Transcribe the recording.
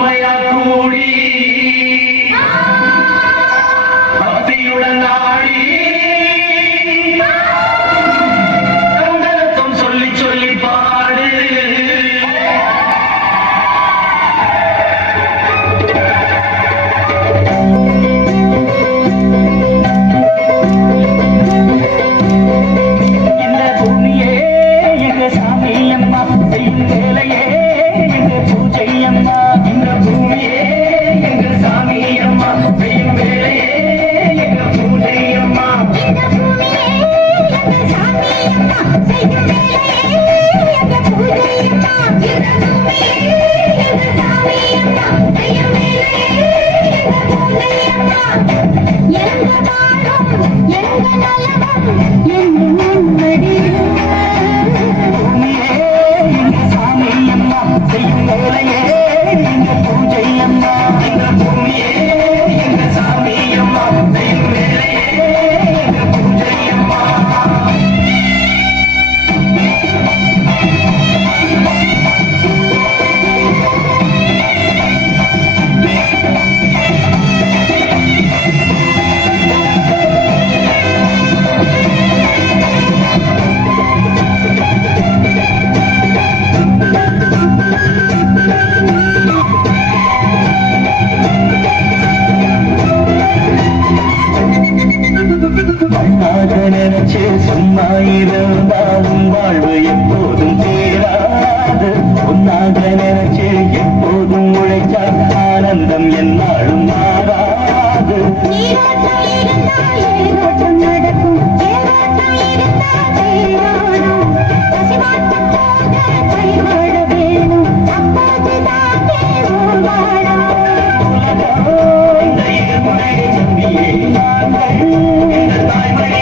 உண்மையாக்கும் மூடி பக்தியுடன் ஆடி Yeah. மண்ணாக நினைச்சு சும்மாயிருந்தா உன் வாழ்வு எப்போதும் தீராது. ஒன்னாக நினைச்சு எப்போதும் உழைச்சா ஆனந்தம் என்னாலும் மாறாது.